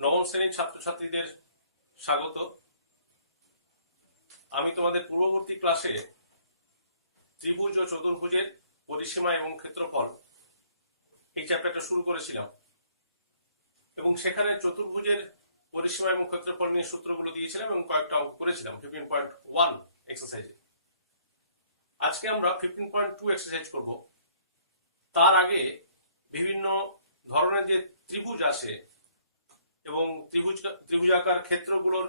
নবম শ্রেণীর ছাত্রছাত্রীদের স্বাগত। আমি তোমাদের পূর্ববর্তী ক্লাসে ত্রিভুজ ও চতুর্ভুজের পরিসীমা এবং ক্ষেত্রফল এই চ্যাপ্টারটা শুরু করেছিলাম এবং সেখানে চতুর্ভুজের পরিসীমা এবং ক্ষেত্রফল নিয়ে সূত্রগুলো দিয়েছিলাম এবং কয়েকটা অঙ্ক করেছিলাম 15.1 এক্সারসাইজে। আজকে আমরা 15.2 এক্সারসাইজ করব। তার আগে বিভিন্ন ধরনের যে ত্রিভুজ আছে এবং ত্রিভুজাকার ক্ষেত্রগুলোর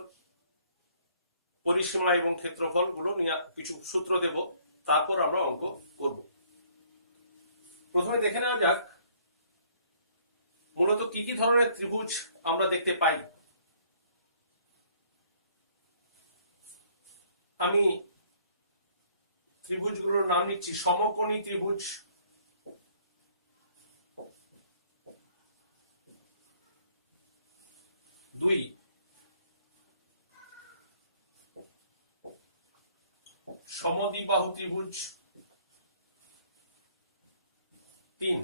পরিসীমা এবং ক্ষেত্রফলগুলো নিয়ে কিছু সূত্র দেব, তারপর আমরা অঙ্ক করব। প্রথমে দেখে নেওয়া যাক মূলত কি কি ধরনের ত্রিভুজ আমরা দেখতে পাই। আমি ত্রিভুজগুলোর নাম নিচ্ছি। সমকোণী ত্রিভুজ, দুই, সমদ্বিবাহু ত্রিভুজ, তিন,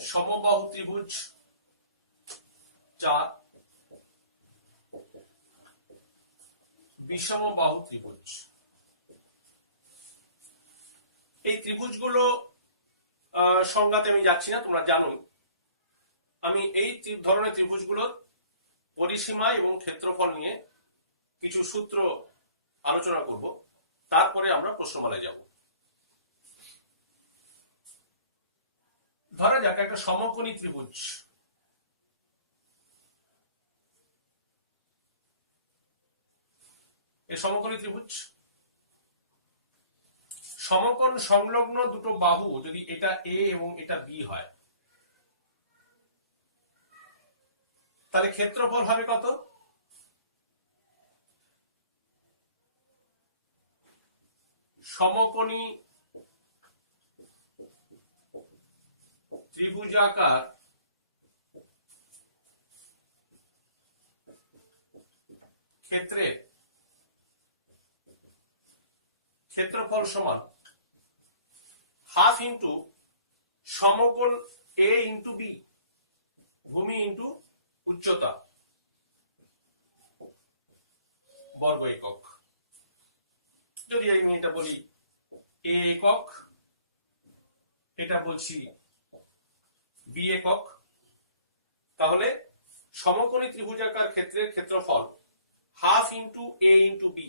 সমবাহু ত্রিভুজ, চার, বিষমবাহু ত্রিভুজ। এই ত্রিভুজগুলো সংজ্ঞাতে আমি যাচ্ছি না, তোমরা জানোই। আমি এই ধরনের ত্রিভুজগুলোর পরিসীমা এবং ক্ষেত্রফল নিয়ে কিছু সূত্র আলোচনা করব, তারপরে আমরা প্রশ্নমালায় যাব। ধরা যাক একটা সমকোণী ত্রিভুজ। এই সমকোণী ত্রিভুজ, সমকোণ সংলগ্ন দুটো বাহু যদি এটা এ এবং এটা বি হয়, তাহলে ক্ষেত্রফল হবে কত? সমকোণী ত্রিভুজাকার ক্ষেত্রে ক্ষেত্রফল সমান হাফ ইন্টু সমকোণ এ ইন্টু বি, ভূমি ইন্টু উচ্চতা, বর্গ একক। যদি আমি এটা বলি এ একক, এটা বলছি বি একক, তাহলে সমকোণী ত্রিভুজাকার ক্ষেত্রের ক্ষেত্রফল হাফ ইন্টু এ ইন্টু বি।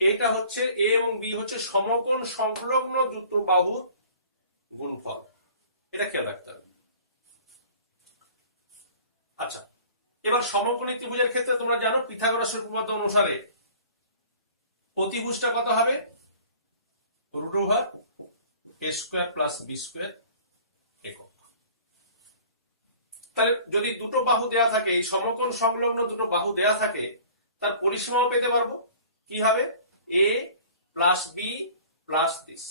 এটা হচ্ছে এ এবং বি হচ্ছে সমকোণ সংলগ্ন দুটো বাহুর গুণফল, এটা খেয়াল রাখতে হবে। আচ্ছা, এবার সমকোণী ত্রিভুজের ক্ষেত্রে তোমরা জানো পিথাগোরাসের উপপাদ্য অনুসারে প্রতিভুজটা কত হবে? Root over a square plus B square একক। তাহলে যদি দুটো বাহু দেয়া থাকে, এই সমকোণ সংলগ্ন দুটো বাহু দেয়া থাকে, তার পরিসীমাও পেতে পারবো। কি হবে? এ প্লাস বি প্লাস দিস।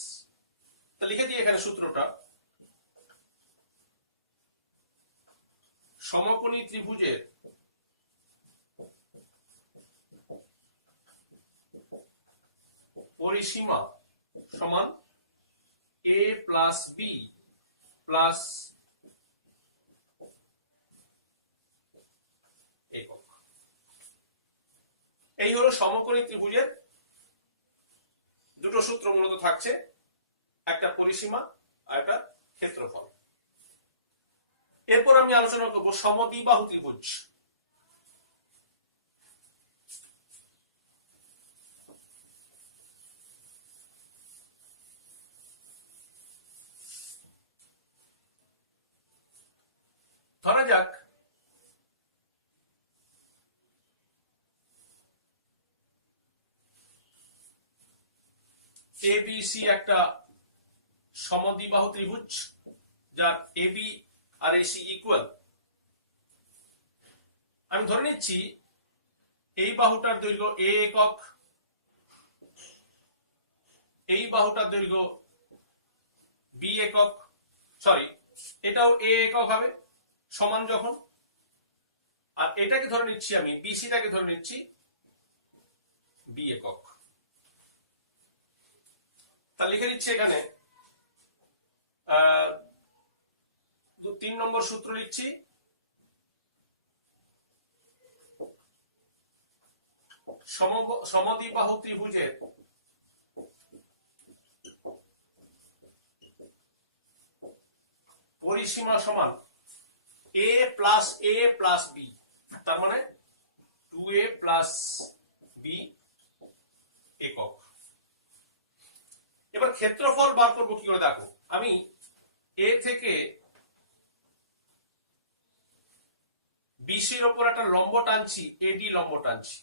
তা লিখে দিই এখানে সূত্রটা। সমকোণী ত্রিভুজের পরিসীমা সমান এ প্লাস বি প্লাস একক। এই হলো সমকোণী ত্রিভুজের দুটো সূত্র মূলত থাকছে, একটা পরিসীমা আর একটা ক্ষেত্রফল। এরপর আমি আলোচনা করব সমদ্বিবাহু ত্রিভুজ। ধরা যাক এবিসি একটা সমদ্বিবাহু ত্রিভুজ, যার এবি আর এসি ইকুয়াল। আমি ধরে নিচ্ছি এই বাহুটার দৈর্ঘ্য এ একক, এই বাহুটার দৈর্ঘ্য বি একক, সরি এটাও এ একক হবে সমান যখন, আর এটাকে ধরে নিচ্ছি আমি বিসিটাকে ধরে নিচ্ছি বি একক। তা লিখে দিচ্ছি এখানে 3 নম্বর সূত্র লিখছি। সমদ্বিবাহু ত্রিভুজের পরিসীমা সমান a plus a plus b, তার মানে 2a প্লাস b একক। এবার ক্ষেত্রফল বার করবো কি করে দেখো, আমি a থেকে BC এর উপর একটা লম্ব টানছি, AD লম্ব টানছি।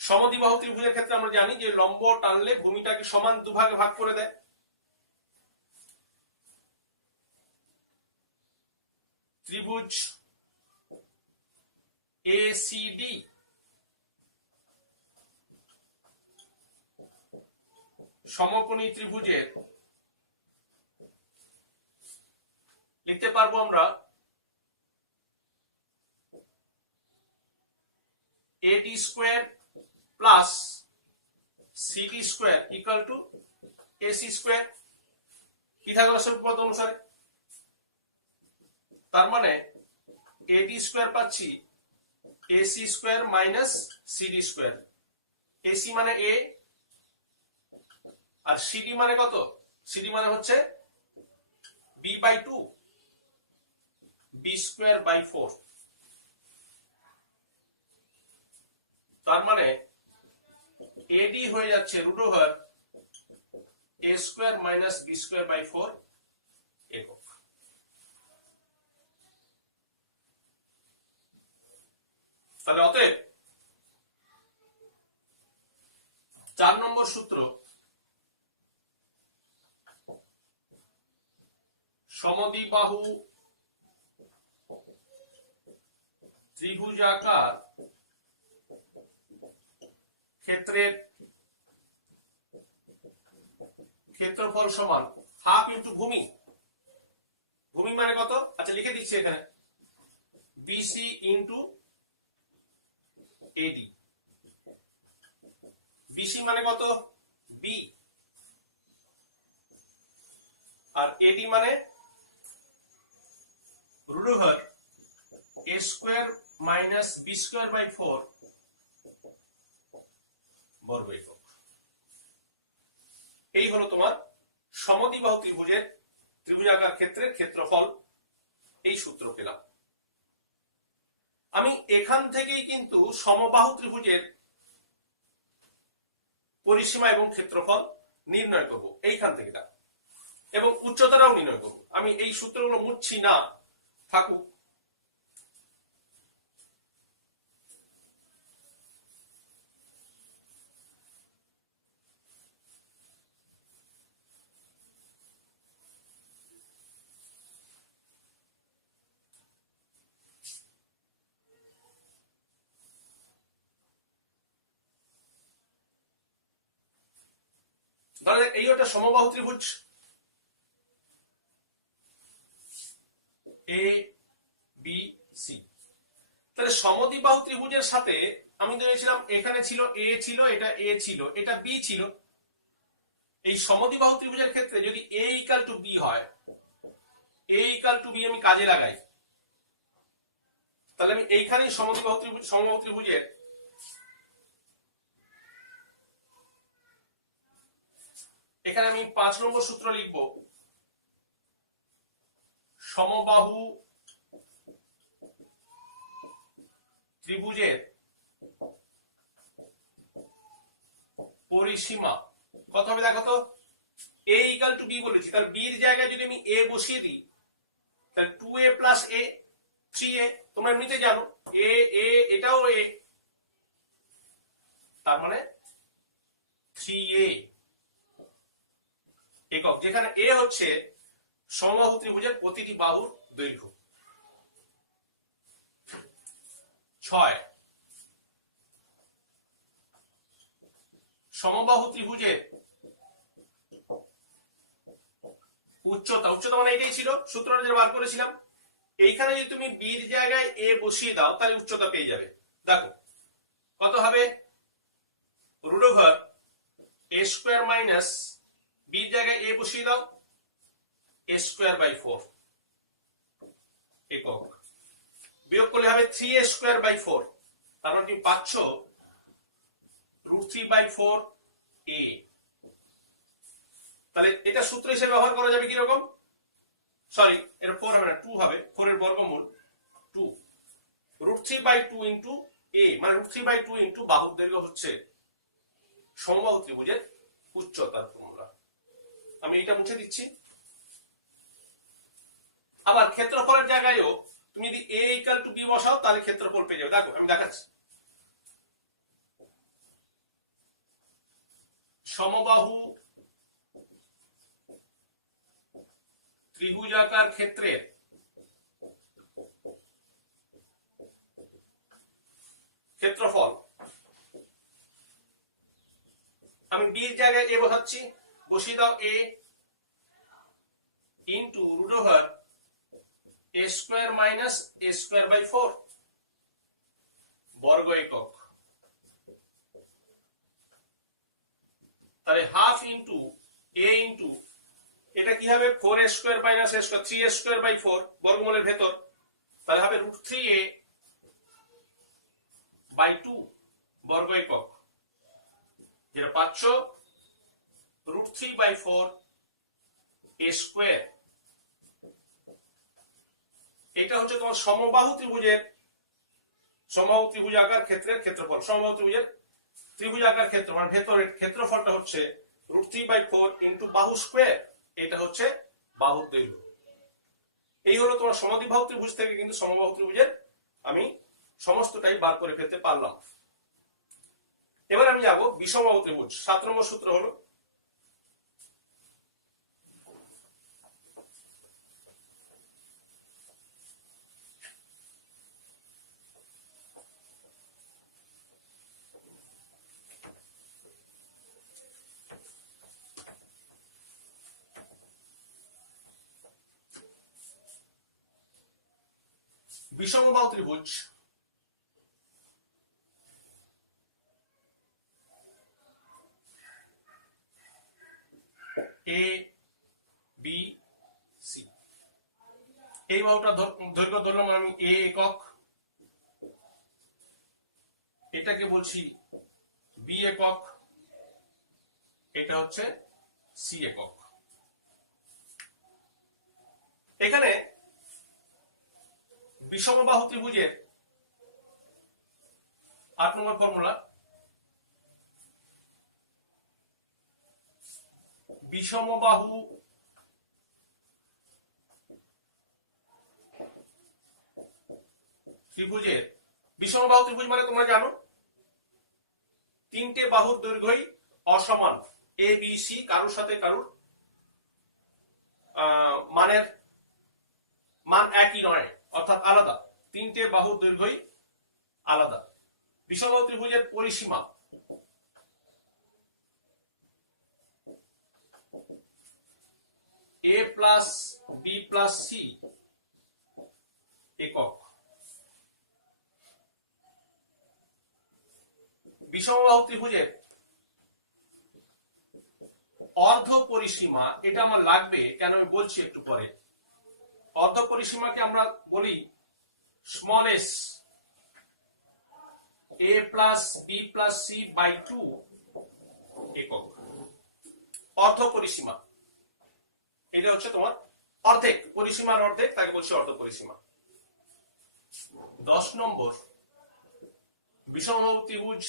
সমদ্বিবাহু ত্রিভুজের ক্ষেত্রে আমরা জানি যে লম্ব টানলে ভূমিটাকে সমান দুভাগে ভাগ করে দেয়। ত্রিভুজ ACD সমকোণী ত্রিভুজের লিখতে পারবো আমরা AD square plus CD square equal to AC square, পিথাগোরাসের উপপাদ্য অনুসারে। তার মানে AD স্কয়ার পাচ্ছি AC square minus CD square. AC মানে A আর CD মানে কত, CD মানে হচ্ছে b/2, b স্কয়ার বাই 4। তার মানে AD হয়ে যাচ্ছে root over a square minus b square by 4 একক। তাহলে অতএব 4 নম্বর সূত্র সমদ্বিবাহু ত্রিভুজাকার ক্ষেত্রের ক্ষেত্রফল সমান হাফ ইন্টু ভূমি। ভূমি মানে কত, আচ্ছা লিখে দিচ্ছি এখানে, BC ইন্টু AD। BC মানে কত, B, আর AD মানে root over a square minus b square by 4 বর্গ একক। এই হলো তোমার সমদ্বিবাহু ত্রিভুজের ত্রিভুজাকার ক্ষেত্রের ক্ষেত্রফল। এই সূত্র পেলাম। আমি এখান থেকেই কিন্তু সমবাহু ত্রিভুজের পরিসীমা এবং ক্ষেত্রফল নির্ণয় করব, এইখান থেকে দেখো, এবং উচ্চতাটাও নির্ণয় করব। আমি এই সূত্রগুলো মুছছি না, থাকুক। তাহলে এই একটা সমবাহু ত্রিভুজ ABC। তাহলে সমদ্বিবাহু ত্রিভুজের সাথে আমি ধরেছিলাম এখানে ছিল A ছিল, এটা A ছিল, এটা B ছিল। এই সমদ্বিবাহু ত্রিভুজের ক্ষেত্রে যদি A ইকুয়াল টু B হয়, A ইকুয়াল টু B আমি কাজে লাগাই, তাহলে আমি এইখানেই সমদ্বিবাহু ত্রিভুজের এখানে আমি 5 নম্বর সূত্র লিখব, সমবাহু ত্রিভুজের পরিসীমা কত হবে দেখো তো। A ইকুয়াল টু B বলেছি, তাহলে B এর জায়গায় যদি আমি A বসিয়ে দিই, তাহলে 2A প্লাস A 3A। তোমরা এমনিতে জানো A A এটাও A, তার মানে 3A একক, যেখানে A হচ্ছে সমবাহু ত্রিভুজের প্রতিটি বাহুর দৈর্ঘ্য। 6 সমবাহু ত্রিভুজের উচ্চতা, উচ্চতা মানে এটাই ছিল সূত্রটা যেটা বার করেছিলাম। এইখানে যদি তুমি B এর জায়গায় A বসিয়ে দাও, তাহলে উচ্চতা পেয়ে যাবে। দেখো কত হবে, root over a square minus b বির জায়গায় এ বসিয়ে দাও, a স্কোয়ার বাই 4 একক, বিয়োগ করলে হবে 3a স্কোয়ার বাই 4, তার মানে তুমি পাচ্ছ √3/4 a। তাহলে এটা সূত্র হিসেবে ব্যবহার করা যাবে কি রকম, সরি এটা 4 হবে না, 2 হবে, 4 এর বর্গমূল 2, √3/2 ইন্টু a, মানে √3/2 ইন্টু বাহুর দৈর্ঘ্য হচ্ছে সমবাহু ত্রিভুজের উচ্চতার ফর্মুলা। আমি এটা মুছে দিচ্ছি। আবার ক্ষেত্রফলের জায়গায়ও তুমি যদি a = b বসাও তাহলে ক্ষেত্রফল পেয়ে যাবে। দেখো আমি দেখাচ্ছি। সমবাহু ত্রিভুজাকার ক্ষেত্রের ক্ষেত্রফল, আমি b এর জায়গায় a বসাচ্ছি, বসিয়ে দাও a into √a square minus a square by 4 বর্গ একক। তাহলে হাফ ইন্টু a ইন্টু এটা কি হবে 4a square minus a square, 3a square by 4 বর্গমূলের ভেতর, তাহলে হবে √3a বাই 2 বর্গ একক, যেটা পাচ্ছ √3/4 a স্কোয়ার। এটা হচ্ছে তোমার সমবাহু ত্রিভুজাকার ক্ষেত্রের ক্ষেত্রফল। সমবাহু ত্রিভুজাকার ক্ষেত্র মানে ভেতরের ক্ষেত্রফলটা হচ্ছে √3/4 ইন্টু বাহু স্কোয়ার, এটা হচ্ছে বাহুর দৈর্ঘ্য। এই হলো তোমার সমদ্বিবাহু ত্রিভুজ থেকে কিন্তু সমবাহু ত্রিভুজের আমি সমস্তটাই বার করে ফেলতে পারলাম। এবার আমি যাব বিষমবাহু ত্রিভুজ। 7 নম্বর সূত্র হলো বিষমবাহু ত্রিভুজ এ বি সি। এই বাহুটা দৈর্ঘ্য ধরলাম আমি a একক, এটাকে বলছি b একক, এটা হচ্ছে c একক। এখানে বিষমবাহু ত্রিভুজের 8 নম্বর ফর্মুলা, বিষমবাহু ত্রিভুজের, বিষমবাহু ত্রিভুজ মানে তোমরা জানো 3টে বাহুর দৈর্ঘ্যই অসমান, এ বি সি, কারোর সাথে কারোর মান একই নয়, অর্থাৎ আলাদা, 3টে বাহুর দৈর্ঘ্যই আলাদা। বিষমবাহু ত্রিভুজের পরিসীমা a plus B plus C একক। বিষমবাহু ত্রিভুজের অর্ধ পরিসীমা, এটা আমার লাগবে কেন আমি বলছি একটু পরে। অর্ধ পরিসীমাকে আমরা বলি small s, a plus B plus C by 2 একক। অর্ধ পরিসীমা এটা হচ্ছে তোমার অর্ধেক, পরিসীমার অর্ধেক, তাকে বলছি অর্ধ পরিসীমা। 10 নম্বর বিষমবাহু ত্রিভুজ,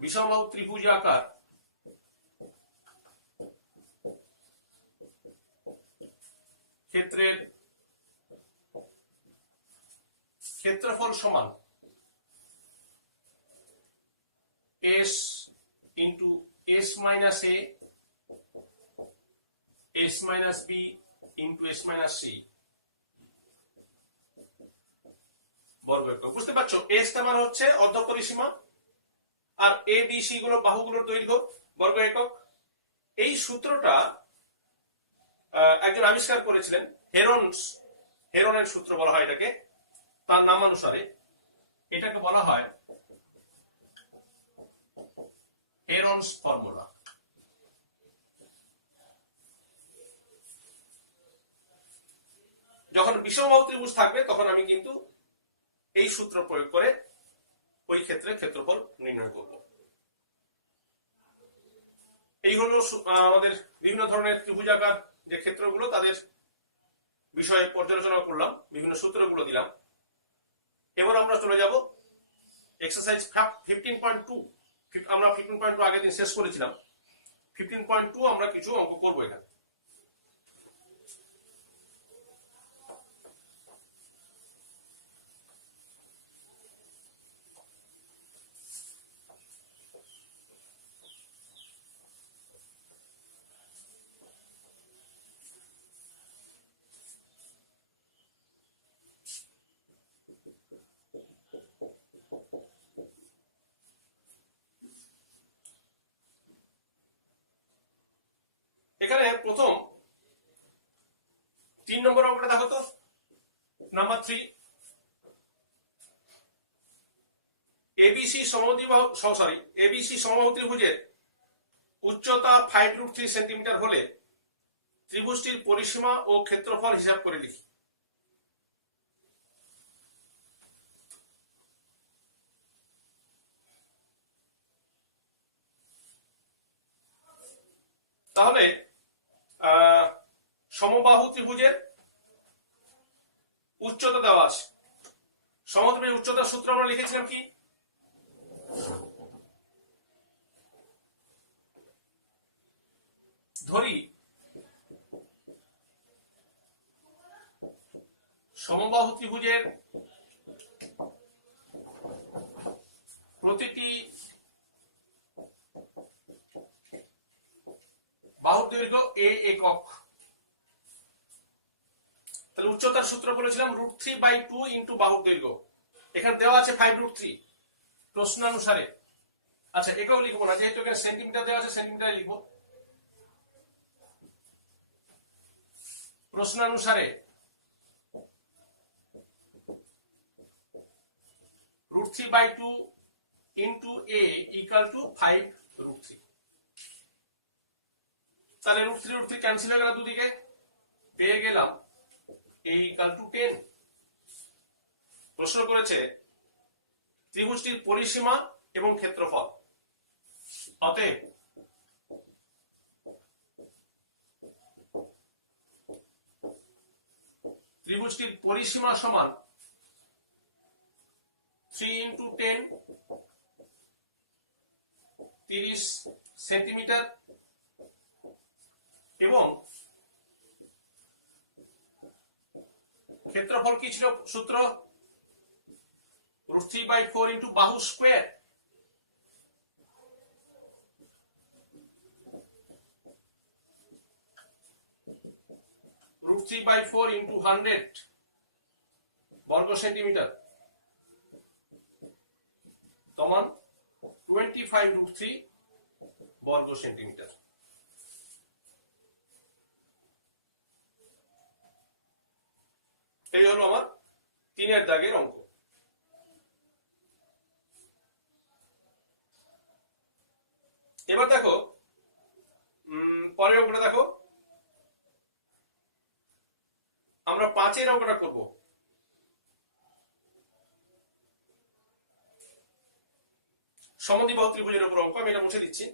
বিষমবাহু ত্রিভুজাকার ক্ষেত্রের ক্ষেত্রফল সমান s into s minus a, s minus b into s minus c বর্গ একক। বুঝতে পারছো, s টা মানে হচ্ছে অর্ধ পরিসীমা, আর এ বি সি গুলো বাহুগুলোর দৈর্ঘ্য বর্গ একক। এই সূত্রটা একজন আবিষ্কার করেছিলেন, হেরনের সূত্র বলা হয় এটাকে, তার নামানুসারে এটাকে বলা হয় হেরনস ফর্মুলা। যখন বিষমবাহু ত্রিভুজ থাকবে তখন আমি কিন্তু এই সূত্র প্রয়োগ করে ওই ক্ষেত্রে ক্ষেত্রফল নির্ণয় করব। এই হলো আমাদের বিভিন্ন ধরনের ত্রিভুজাকার যে ক্ষেত্রগুলো তাদের বিষয়ে পর্যালোচনা করলাম, বিভিন্ন সূত্রগুলো দিলাম। এবার আমরা চলে যাব এক্সারসাইজ 15.2। আমরা 15.2 আগের দিন শেষ করেছিলাম। 15.2 আমরা কিছু অঙ্ক করবো এখানে। এখানে প্রথম 3 নম্বর অঙ্কটা দেখো তো, নাম্বার 3। এবিসি সমবাহু ত্রিভুজের উচ্চতা 5√3 সেন্টিমিটার হলে ত্রিভুজটির পরিসীমা ও ক্ষেত্রফল হিসাব করে লিখি। তাহলে সমবাহু ত্রিভুজের উচ্চতা দেওয়া আছে। সমত্রিভুজের উচ্চতার সূত্র আমরা লিখেছিলাম কি? ধরি সমবাহু ত্রিভুজের প্রতিটি বাহুর দৈর্ঘ্য a একক। তাহলে উচ্চতার সূত্র বলেছিলাম √3/2 ইন্টু বাহুর দৈর্ঘ্য। এখানে দেওয়া আছে 5√3 প্রশ্নানুসারে। আচ্ছা, এটাও লিখবো না, যেহেতু এখানে সেন্টিমিটার দেওয়া আছে সেন্টিমিটারে লিখবো। প্রশ্নানুসারে √3/2 ইন্টু a ইকুয়াল টু 5√3। তাহলে √3 ক্যান্সেল হয়ে গেল দুদিকে, পেয়ে গেলাম a ইকুয়াল টু 10। প্রশ্ন করেছে ত্রিভুজটির পরিসীমা এবং ক্ষেত্রফল। অতএব ত্রিভুজটির পরিসীমা সমান 3 ইন্টু 10 30 সেন্টিমিটার এবং ক্ষেত্রফল কি ছিল সূত্র? √3/4 ইন্টু বাহু স্কোয়ার। √3/4 ইন্টু 100 বর্গ সেন্টিমিটার সমান 25√3 বর্গ সেন্টিমিটার। এই হলো আমার 3 দাগের অঙ্ক। এবার দেখো পরের অঙ্কটা দেখো, আমরা 5 অঙ্কটা করব। সমদ্বিবাহু ত্রিভুজের উপর অঙ্ক। আমি এটা মুছে দিচ্ছি।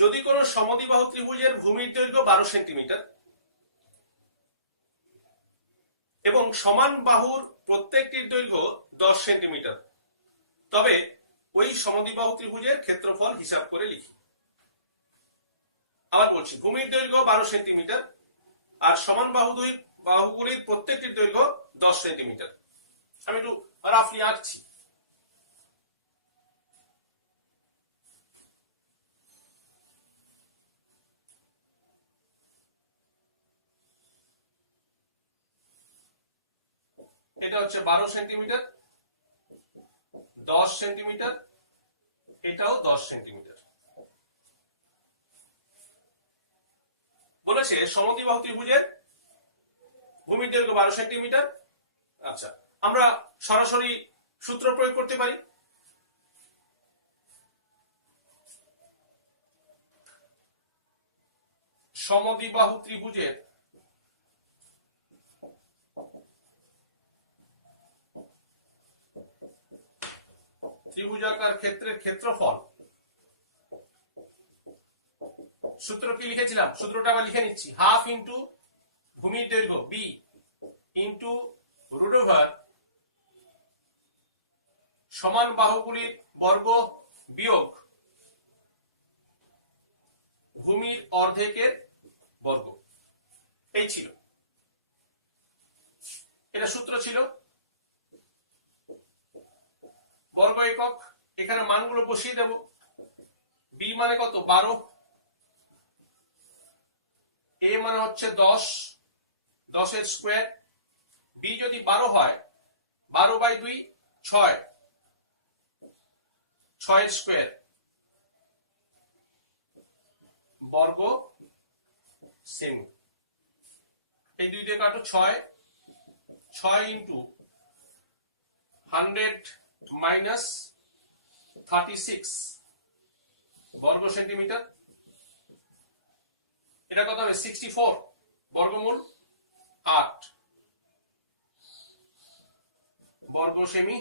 যদি কোন সমদ্বিবাহু ত্রিভুজের ভূমির দৈর্ঘ্য 12 সেন্টিমিটার এবং সমান বাহুর প্রত্যেকটির দৈর্ঘ্য 10 সেন্টিমিটার, তবে ওই সমদ্বিবাহু ত্রিভুজের ক্ষেত্রফল হিসাব করে লিখি। আবার বলছি, ভূমির দৈর্ঘ্য 12 সেন্টিমিটার আর সমান বাহুগুলির প্রত্যেকটির দৈর্ঘ্য 10 সেন্টিমিটার। আমি একটু রাফলি আঁকছি। এটা হচ্ছে 12 সেন্টিমিটার, 10 সেন্টিমিটার, এটাও 10 সেন্টিমিটার। বলেছে সমদ্বিবাহু ত্রিভুজের ভূমির দৈর্ঘ্য 12 সেন্টিমিটার। আচ্ছা, আমরা সরাসরি সূত্র প্রয়োগ করতে পারি। সমদ্বিবাহু ত্রিভুজের ত্রিভুজাকার ক্ষেত্রের ক্ষেত্রফল, সূত্র কি লিখেছিলাম, সূত্রটা আবার লিখে নিচ্ছি। হাফ ইন্টু ভূমির দৈর্ঘ্য বি ইন্টু রুট ওভার সমান বাহুগুলির বর্গ বিয়োগ ভূমির অর্ধেকের বর্গ। এই ছিল, এটা সূত্র ছিল। বর্গ একক, এখানে মানগুলো বসিয়ে দেব। বি মানে কত, 12, এ মানে হচ্ছে 10, 10 স্কোয়ার। বি যদি 12 হয়, 12/2 6, 6 স্কোয়ার বর্গ সেমি। এই 2 দিয়ে কাটো, 6, 6 ইন্টু 100 মাইনাস 36 বর্গ সেন্টিমিটার। এটা কত হবে, 64 বর্গমূল 8 বর্গ সেমি।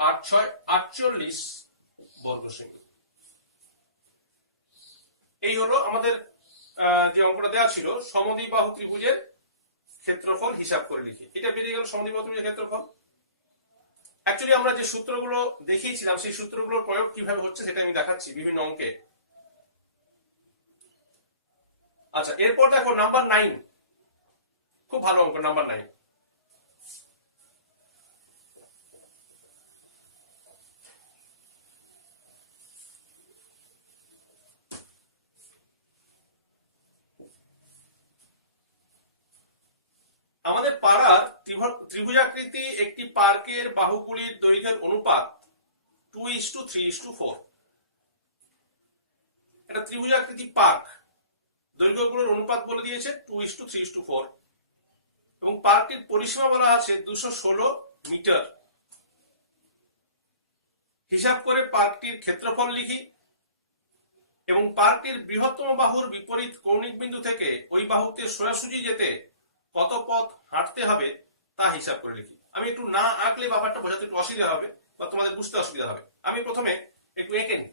8 6 48 বর্গ সেমি। এই হলো আমাদের যে অঙ্কটা দেওয়া ছিল, সমদ্বিবাহু ত্রিভুজের ক্ষেত্রফল হিসাব করে লিখে। এটা বেরিয়ে গেল সমদ্বিবাহু ত্রিভুজের ক্ষেত্রফল। অ্যাকচুয়ালি আমরা যে সূত্রগুলো দেখিয়েছিলাম, সেই সূত্রগুলোর প্রয়োগ কিভাবে হচ্ছে সেটা আমি দেখাচ্ছি বিভিন্ন অঙ্কে। আচ্ছা, এরপর দেখো নাম্বার 9, খুব ভালো অঙ্ক নাম্বার 9। আমাদের পাড়ার ত্রিভুজাকৃতি একটি পার্কের বাহুগুলির দৈর্ঘ্যের অনুপাত 2:3:4। এটা ত্রিভুজাকৃতি পার্ক, দৈর্ঘ্যগুলোর অনুপাত বলে দিয়েছে 2:3:4, এবং পার্কটির পরিসীমা বলা আছে 216 মিটার। হিসাব করে পার্কটির ক্ষেত্রফল লিখি এবং পার্কটির বৃহত্তম বাহুর বিপরীত কৌণিক বিন্দু থেকে ওই বাহুতে সোজাসুজি যেতে কত পথ হাঁটতে হবে তা হিসাব করে লিখি। আমি একটু না আঁকলে ব্যাপারটা বোঝাতে একটু অসুবিধা হবে বা তোমাদের বুঝতে অসুবিধা হবে। আমি প্রথমে একটু এঁকে নিই।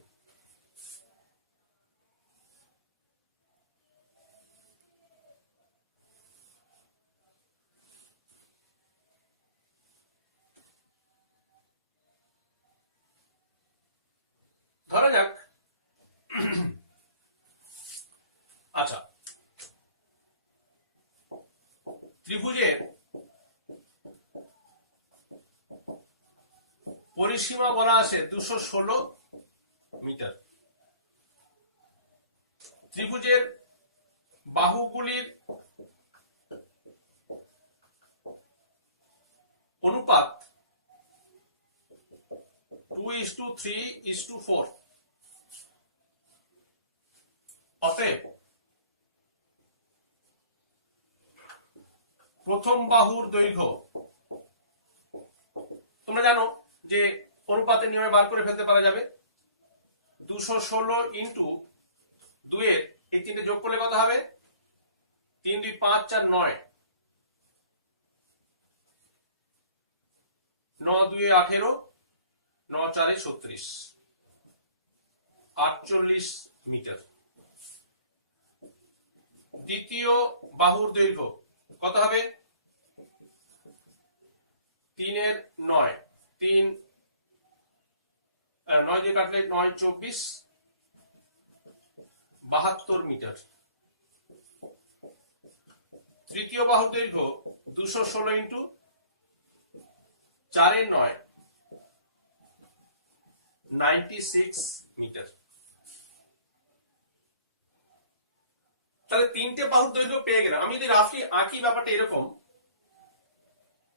ধরা যাক, আচ্ছা, ত্রিভুজের পরিসীমা বলা আছে 216 মিটার। ত্রিভুজের বাহুগুলির অনুপাত 2:3:4। অতএব প্রথম বাহুর দৈর্ঘ্য, তোমরা জানো যে অনুপাতের নিয়মে বার করে ফেলতে পারা যাবে। 216 ইন্টু 2 এর এই তিনটে যোগ করলে কত হবে, 3 2 5 4 9, 9 2 18, 9 4 36, 48 মিটার। দ্বিতীয় বাহুর দৈর্ঘ্য কত হবে, 3 এর 9, 3 9 দিয়ে কাটলে 9 24, 72 মিটার। তৃতীয় বাহুর দৈর্ঘ্য 216 ইন্টু 4 এর 9, 96 মিটার। তাহলে তিনটে বাহুর দৈর্ঘ্য পেয়ে গেলাম। আমি যদি রাফলি আঁকি ব্যাপারটা এরকম,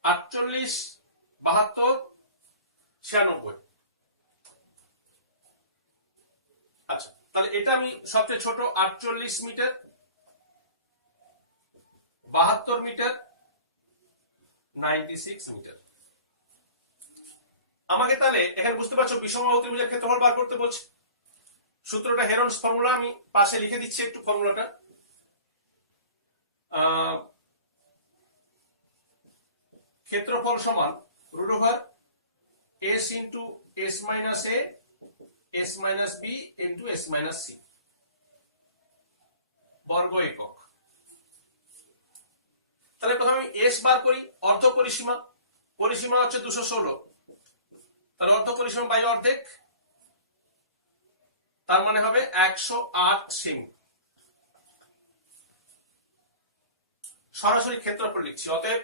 48, 72, 96। আচ্ছা, তাহলে এটা আমি সবচেয়ে ছোট 48 মিটার, 72 মিটার, 96 মিটার। আমাকে তাহলে এখানে বুঝতে পারছো বিষমবাহু ত্রিভুজের ক্ষেত্রফল বার করতে বলছে। সূত্রটা হেরনস ফর্মুলা, আমি পাশে লিখে দিচ্ছি একটু ফর্মুলাটা। ক্ষেত্রফল সমান root over S into S minus A S minus B into S minus C বর্গ একক। তাহলে প্রথমে আমি এস বার করি, অর্ধ পরিসীমা। পরিসীমা হচ্ছে 216, তাহলে অর্ধ পরিসীমা বাই অর্ধেক, তার মানে হবে 108 সেমি। সরাসরি ক্ষেত্রফল লিখছি, অতএব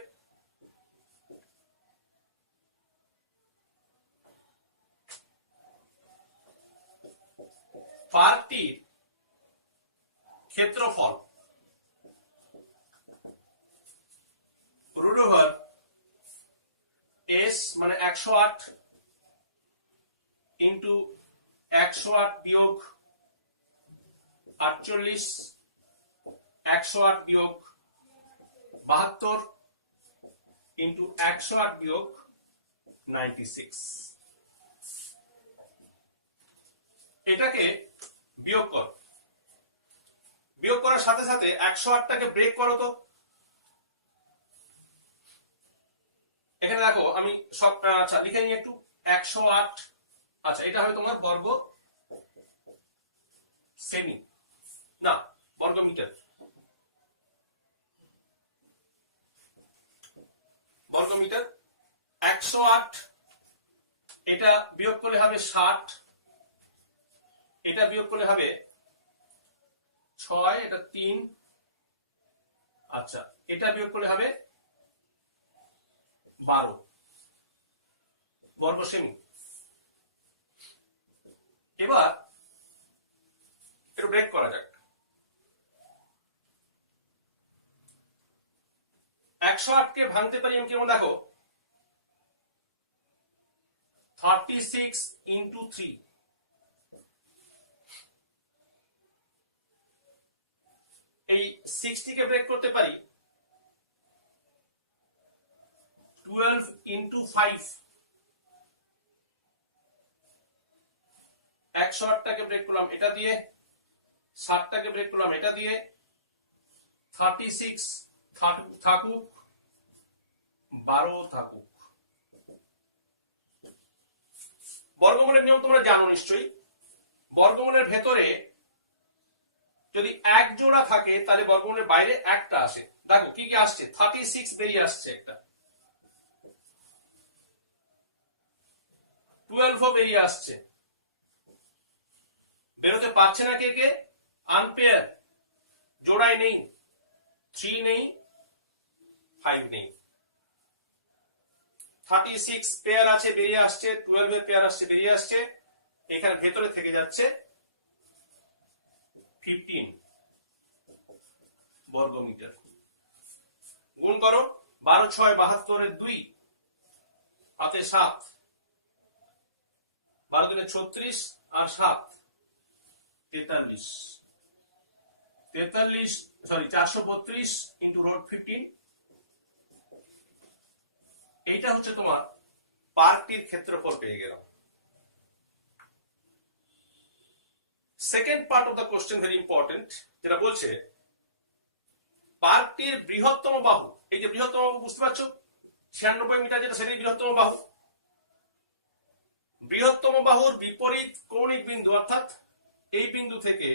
পার্কটির ক্ষেত্রফল রুট ওভার এস মানে 108 ইন্টু 108 বিয়োগ 48, 108 বিয়োগ 72 ইন্টু 108 বিয়োগ 96। এটাকে বিয়োগ কর, বিয়োগ করার সাথে সাথে 108টাকে ব্রেক করো তো। এখানে দেখো আমি সব আচ্ছা লিখে নিই একটু। 108, আচ্ছা এটা হবে তোমার বর্গ সেমি, না বর্গ মিটার, বর্গ মিটার। 108 এটা বিয়োগ করলে হবে 60, এটা বিয়োগ করলে হবে 6, এটা 3, আচ্ছা এটা বিয়োগ করলে হবে 12 বর্গ সেমি। এবার একটু ব্রেক করা যাক। 108 কে ভাঙতে পারি আমি কেমন দেখো, 36 ইন্টু 3, এই 60 কে ব্রেক করতে পারি 12 ইন্টু 5, 108টাকে ব্রেক করলাম এটা দিয়ে, 60টাকে ব্রেক করলাম এটা দিয়ে, 36 থাকুক, 12 থাকুক। বর্গমূলের নিয়ম তোমরা জানো নিশ্চয়ই। বর্গমূলের ভেতরে যদি এক জোড়া থাকে তাহলে বর্গমূলের বাইরে একটা আসে। দেখো কি কি আসছে, 36 বেরিয়ে আসছে একটা, 12 বেরিয়ে আসছে। বেরোতে পারছে না কে কে, আনপেয়ার, জোড়ায় নেই, 3 নেই, 5 নেই। 36 পেয়ার আছে বেরিয়ে আসছে, 12 এর পেয়ার আসছে বেরিয়ে আসছে, এখানে ভেতরে থেকে যাচ্ছে 15 বর্গ মিটার। গুণ করো, 12 6 72 এর 2 হাতে 7, 12 দুনে 36 আর 7 43, 432 ইন্টু রুট 15। এইটা হচ্ছে তোমার পার্কটির ক্ষেত্রফল পেয়ে গেলাম। Second part of the question very important, যেটা বলছে পার্কটির বৃহত্তম বাহু। এই যে বৃহত্তম বাহু বুঝতে পারছো, 96 মিটার যেটা, সেটাই বৃহত্তম বাহু। বৃহত্তম বাহুর বিপরীত কৌণিক বিন্দু, অর্থাৎ এই বিন্দু থেকে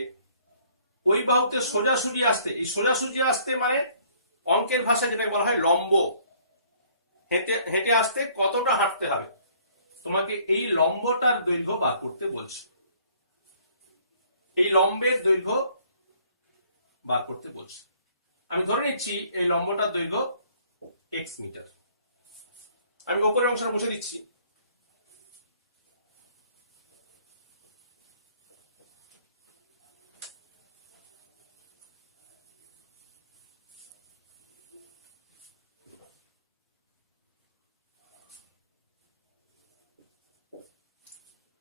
ওই বাহুতে সোজাসুজি আসতে, এই সোজাসুজি আসতে মানে অঙ্কের ভাষায় যেটাকে বলা হয় লম্ব, হেঁটে হেঁটে আসতে কতটা হাঁটতে হবে, তোমাকে এই লম্বটার দৈর্ঘ্য বার করতে বলছে। এই লম্বের দৈর্ঘ্য বার করতে বলছে। আমি ধরে নিচ্ছি এই লম্বটার দৈর্ঘ্য x মিটার। আমি উপরের অংশটা মুছে দিচ্ছি।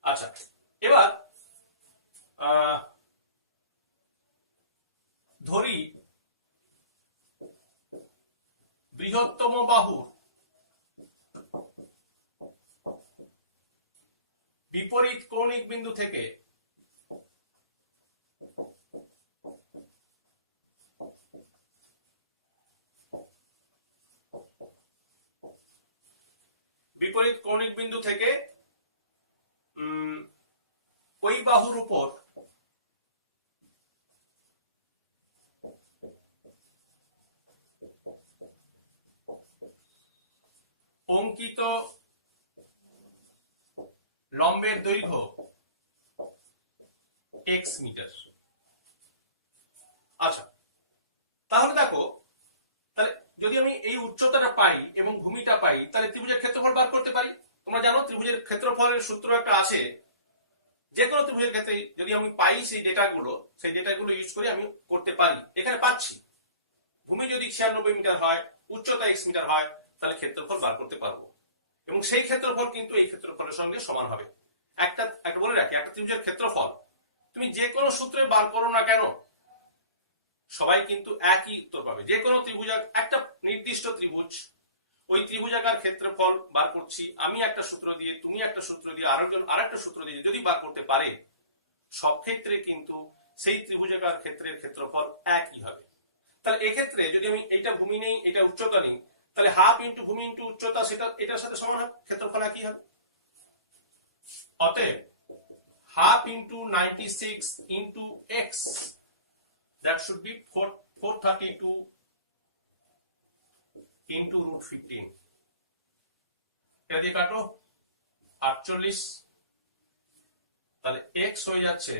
আচ্ছা এবার ধরি বৃহত্তম বাহুর বিপরীত কৌণিক বিন্দু থেকে ওই বাহুর উপর অঙ্কিত লম্বের দৈর্ঘ্য x মিটার। আচ্ছা, তাহলে দেখো, তাহলে যদি আমি এই উচ্চতাটা পাই এবং ভূমিটা পাই, তাহলে ত্রিভুজের ক্ষেত্রফল বার করতে পারি। তোমরা জানো ত্রিভুজের ক্ষেত্রফলের সূত্র একটা আছে, যে কোনো ত্রিভুজের ক্ষেত্রে যদি আমি পাই সেই ডেটাগুলো ইউজ করে আমি করতে পারি। এখানে পাচ্ছি ভূমি যদি 96 মিটার হয়, উচ্চতা x মিটার হয়, তাহলে ক্ষেত্রফল বার করতে পারবো এবং সেই ক্ষেত্রফল কিন্তু এই ক্ষেত্রফলের সঙ্গে সমান হবে। একটা বলে রাখি, একটা ত্রিভুজের ক্ষেত্রফল তুমি যে কোনো সূত্রে বার করো না কেন, সবাই কিন্তু একই উত্তর পাবে। যে কোনো ত্রিভুজ, একটা নির্দিষ্ট ত্রিভুজ, ওই ত্রিভুজাকার ক্ষেত্রফল বার করছি আমি একটা সূত্র দিয়ে, তুমি একটা সূত্র দিয়ে, আরেকজন আরেকটা সূত্র দিয়ে যদি বার করতে পারে, সব ক্ষেত্রে কিন্তু সেই ত্রিভুজাকার ক্ষেত্রের ক্ষেত্রফল একই হবে। তাহলে এক্ষেত্রে যদি আমি এটা ভূমি নেই, এটা উচ্চতা নেই, তাহলে হাফ ইন্টু ভূমি ইন্টু উচ্চতা, সেটা এটার সাথে সমান হবে, ক্ষেত্রফল একই হবে। অতএব half into 96 into x, that should be 432 into root 15। এটা দিয়ে কাটো 48, তাহলে x হয়ে যাচ্ছে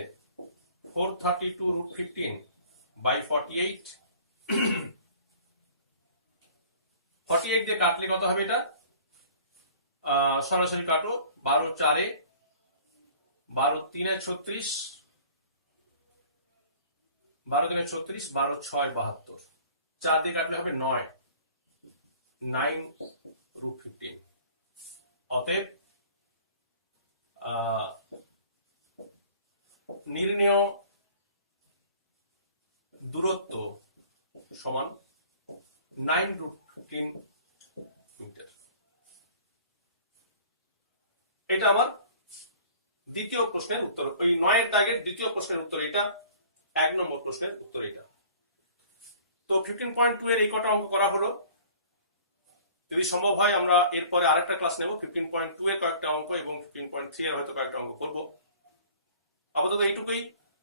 432 root 15 by 48। 48 দিয়ে কাটলে কত হবে এটা? সরাসরি কাটো, 12 4 12 3 36, 12 3 36, 12 6 72, 4 দিয়ে কাটলে হবে 9 root 15। অতএব নির্ণেয় দূরত্ব সমান 9 root 15 মিটার। এটা আমার দ্বিতীয় প্রশ্নের উত্তর, ওই 9 এর দাগের দ্বিতীয় প্রশ্নের উত্তর এটা, 1 নম্বর প্রশ্নের উত্তর এটা। তো 15.2 এর এই কটা অঙ্ক করা হলো। যদি সম্ভব হয় আমরা এরপরে আরেকটা ক্লাস নেব, 15.2 এর কয়েকটা অঙ্ক এবং 15.3 এর হয়তো কয়েকটা অঙ্ক করব। আপাতত এইটুকুই।